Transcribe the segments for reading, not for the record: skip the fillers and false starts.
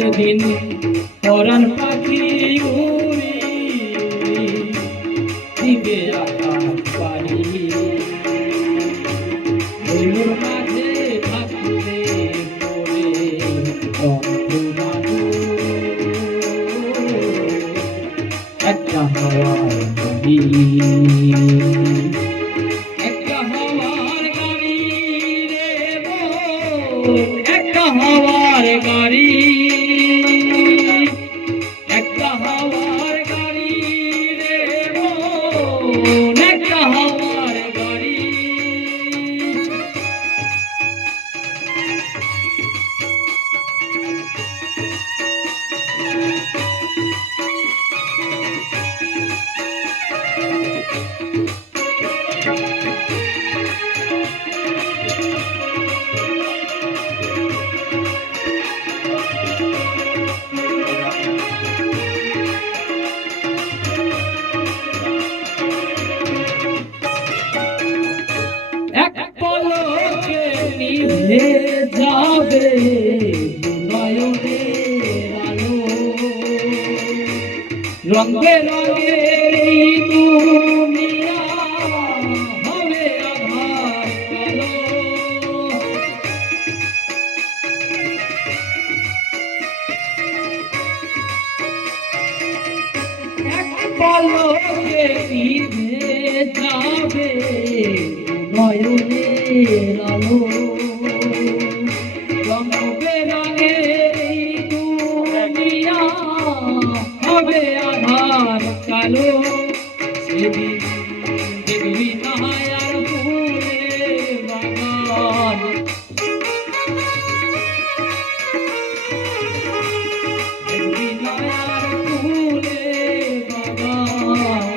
সেদিন পরাণ পাখি উড়ি দিবে আকাশ পানি ধুলোর মাঝে থাকতে পড়ে একটা হাওয়ার গাড়ি একটা হাওয়ার গাড়ি রে একটা হাওয়ার গাড়ি একটা হাওয়ার গাড়ি রে একটা হাওয়ার গাড়ি নিভে যাবে নয়নের আলো রং বেরঙের দুনিয়া হবে আধার কালো এক পলকে নিভে যাবে নয়নের আলো রং বেরঙের দুনিয়া হবে আধার কালো সেদিন দেখবি না আর ফুলে বাগান দেখবি না আর ফুলে বাগান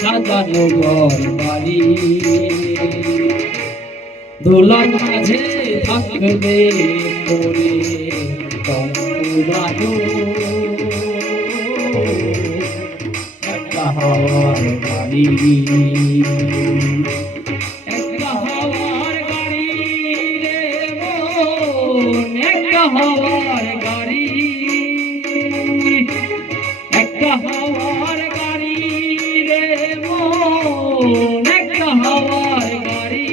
সাজানো ঘর বাড়ি দোলার মাঝে থাকবে পড়ে তম্বুরানো একটা হাওয়ার গাড়ি একটা হাওয়ার গাড়ি রে একটা হাওয়ার গাড়ি একটা হাওয়ার গাড়ি রে একটা হাওয়ার গাড়ি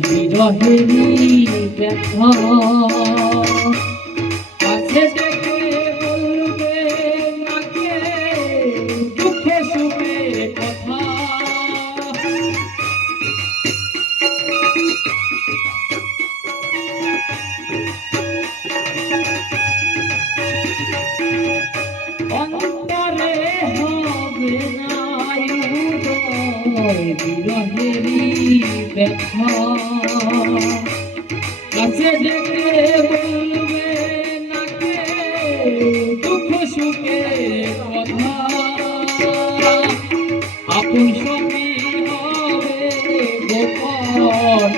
বিরহেরি ব্যথা কাছে থেকে বলবে নাকে দুঃখে সুখে কথা অন্তরে হবে না বিরহেরি ব্যথা কাছে ডেকে বলবে নাকে দুঃখ সুখের কথা আপন সবই হবে গোপন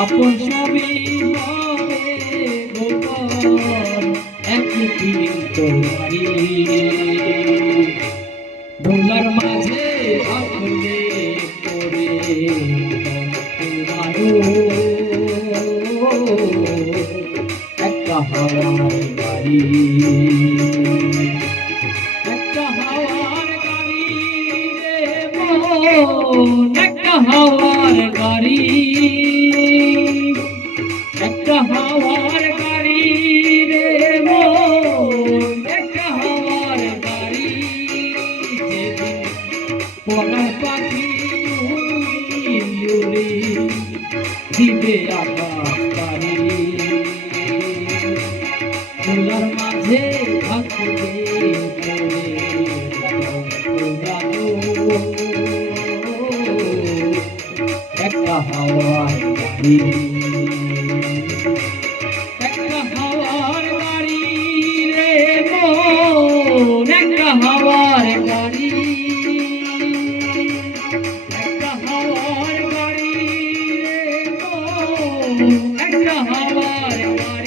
আপন সবই হবে গোপন একদিন তোমারি দোলার মাঝে থাকলে পড়ে একটা হাওয়ার গাড়ি একটা হাওয়ার গাড়ি রে একটা হাওয়ার গাড়ি একটা হাওয়ার গাড়ি রে একটা হাওয়ার গাড়ি পরাণ পাখি উড়ি দিবে আকাশ পানি দোলার মাঝে থাকবে পড়ে একটা হাওয়ার গাড়ি, একটা হাওয়ার গাড়ি রে মন, একটা হাওয়ার গাড়ি, একটা হাওয়ার গাড়ি রে মন, একটা হাওয়ার গাড়ি।